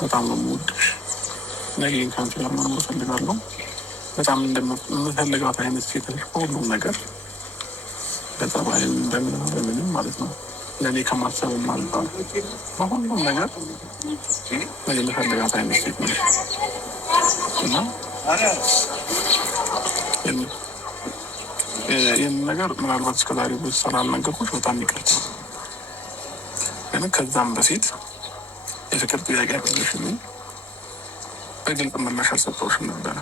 በጣም ነው የምወድሽ። ነገ ከአንቺ ጋር መኖር እፈልጋለሁ። በጣም እንደምፈልጋት አይነት ሴት ነሽ በሁሉም ነገር፣ በጸባይም በምንም ማለት ነው። ለእኔ ከማሰብም ማለት ነው በሁሉም ነገር ነገ የምፈልጋት አይነት ሴት ነሽ እና ይህን ነገር ምናልባት እስከዛሬ ብዙ ስላልነገርኩሽ በጣም ይቅርታ። ግን ከዛም በፊት የፍቅር ጥያቄ ያቀረብሽልኝ በግልጽ ምላሽ አልሰጠሁሽም ነበረ።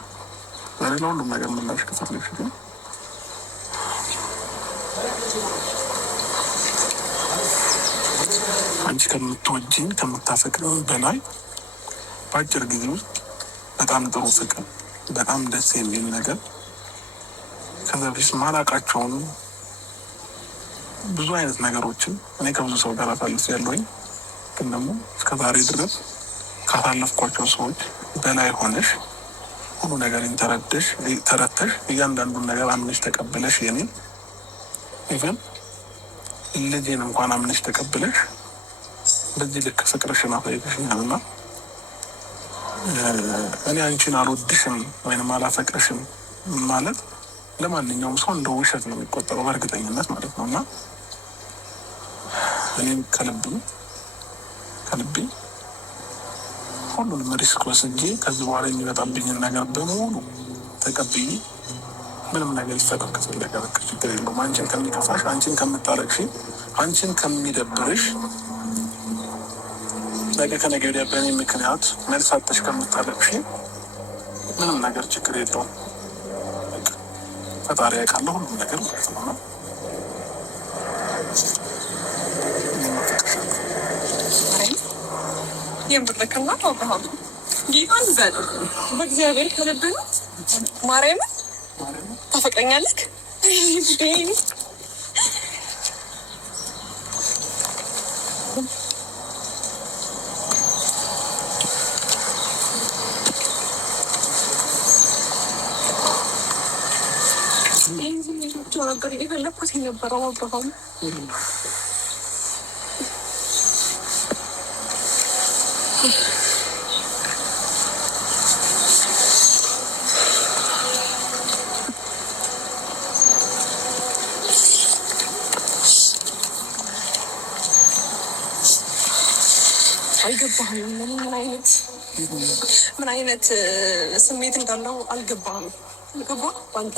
ዛሬ ለሁሉም ነገር ምላሽ ከፈለግሽ ግን አንቺ ከምትወጂኝ ከምታፈቅረው በላይ በአጭር ጊዜ ውስጥ በጣም ጥሩ ፍቅር፣ በጣም ደስ የሚል ነገር ከዛ በፊት ማላውቃቸውን ብዙ አይነት ነገሮችን እኔ ከብዙ ሰው ጋር አሳልፍ ያለሁኝ፣ ግን ደግሞ እስከዛሬ ድረስ ካሳለፍኳቸው ሰዎች በላይ ሆነሽ ሁሉ ነገርን ተረተሽ እያንዳንዱን ነገር አምነሽ ተቀብለሽ የኔን ኢቨን ልጄን እንኳን አምነሽ ተቀብለሽ በዚህ ልክ ፍቅርሽን አሳይተሽኛል እና እኔ አንቺን አልወድሽም ወይም አላፈቅርሽም ማለት ለማንኛውም ሰው እንደ ውሸት ነው የሚቆጠረው በእርግጠኝነት ማለት ነው። እና እኔም ከልቤ ሁሉንም ሪስክ ወስጄ ከዚህ በኋላ የሚመጣብኝን ነገር በሙሉ ተቀብዬ ምንም ነገር ይፈጠር ከፈለገ በቃ ችግር የለውም። አንቺን ከሚከፋሽ፣ አንቺን ከምታረቅሽ፣ አንቺን ከሚደብርሽ፣ ነገ ከነገ ወዲያ በእኔ ምክንያት መልስ አጥተሽ ከምታለቅሽ ምንም ነገር ችግር የለውም። ፈጣሪ ያውቃል ሁሉም ነገር ማለት ነው። የምትረከና አብርሃም ጌታን በል በእግዚአብሔር ከልብ ነው። ማርያምን ታፈቅረኛለህ? ነገር የፈለኩት የነበረው አብርሃም አልገባህም። ምን አይነት ስሜት እንዳለው አልገባህም። ገባ አንተ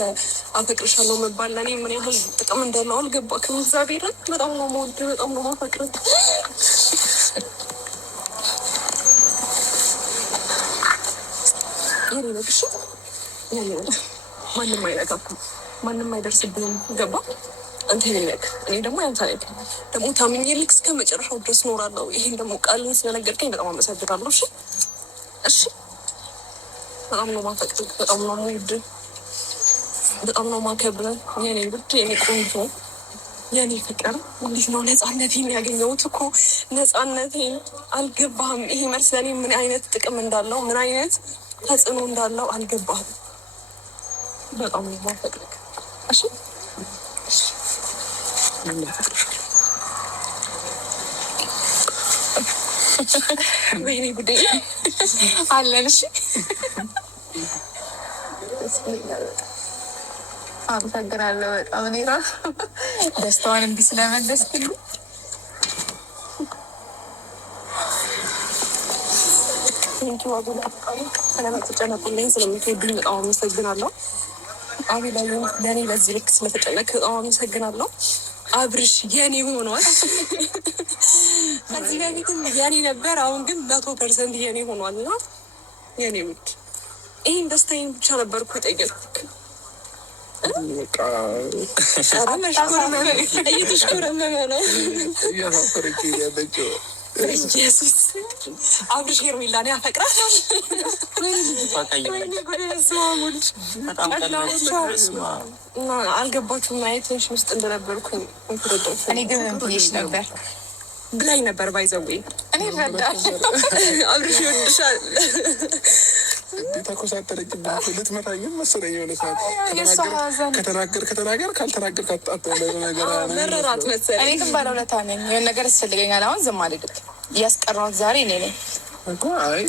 አፈቅርሻለሁ መባል ለእኔ ምን ያህል ጥቅም እንዳለው አልገባክም። እግዚአብሔርን በጣም ነው የምወድህ፣ በጣም ነው የማፈቅርህ። የኔ ነግሽ ማንም አይነካኩም፣ ማንም አይደርስብንም። ገባ አንተ ነክ እኔ ደግሞ ያንተ ነክ ደግሞ ታምኜ ልክ እስከ መጨረሻው ድረስ እኖራለሁ። ይሄን ደግሞ ቃልን ስለነገርከኝ በጣም አመሰግናለሁ። እሺ በጣም ነው የማፈቅርህ፣ በጣም ነው የምወድህ፣ በጣም ነው የማከብረህ። የኔ ውድ፣ የኔ ቆንጆ፣ የኔ ፍቅር። እንዴት ነው ነፃነቴን ያገኘሁት እኮ ነፃነቴን። አልገባህም። ይሄ መልስ ለእኔ ምን አይነት ጥቅም እንዳለው፣ ምን አይነት ተጽዕኖ እንዳለው አልገባህም። በጣም ነው የማፈቅርህ። እሺ ወይኔ ጉዴ አለን። እሺ አመሰግናለሁ በጣም። እኔ እራሱ ደስታዋን እንዲህ ስለመለስክልኝ ቴንኪው። አቡነ ስለምትጨነቁልኝ ስለምትወዱኝ በጣም አመሰግናለሁ። አቤላዬ ለእኔ ለዚህ ልክ ስለተጨነቅ በጣም አመሰግናለሁ። አብርሽ የኔ ሆኗል። ከዚህ በፊትም የኔ ነበር፣ አሁን ግን 100% የኔ ሆኗል። እና የኔ ውድ ይህን ደስታዬን ብቻ ነበርኩ የጠየቅኩት። እየተሽኮረመመ ነው ኢየሱስ። አብርሽ ሄርሜላን ያፈቅራታል። አልገባችሁም ማየት ቴንሽን ውስጥ እንደነበርኩኝ። እኔ ግን ብዬሽ ነበር ብላኝ ነበር ባይዘዌ እኔ እረዳለሁ። አብርሽ ይወድሻል። ተኮሳተረች ልትመታኝም መሰለኝ የሆነ ሰዓት ከተናገር ካልተናገር መረራት መሰለኝ። እኔ ግን ባለውለታ ነኝ። የሆነ ነገር ያስፈልገኛል። አሁን ዝም አልልም። እያስቀረሁት ዛሬ እኔ ነኝ። እኮ አይ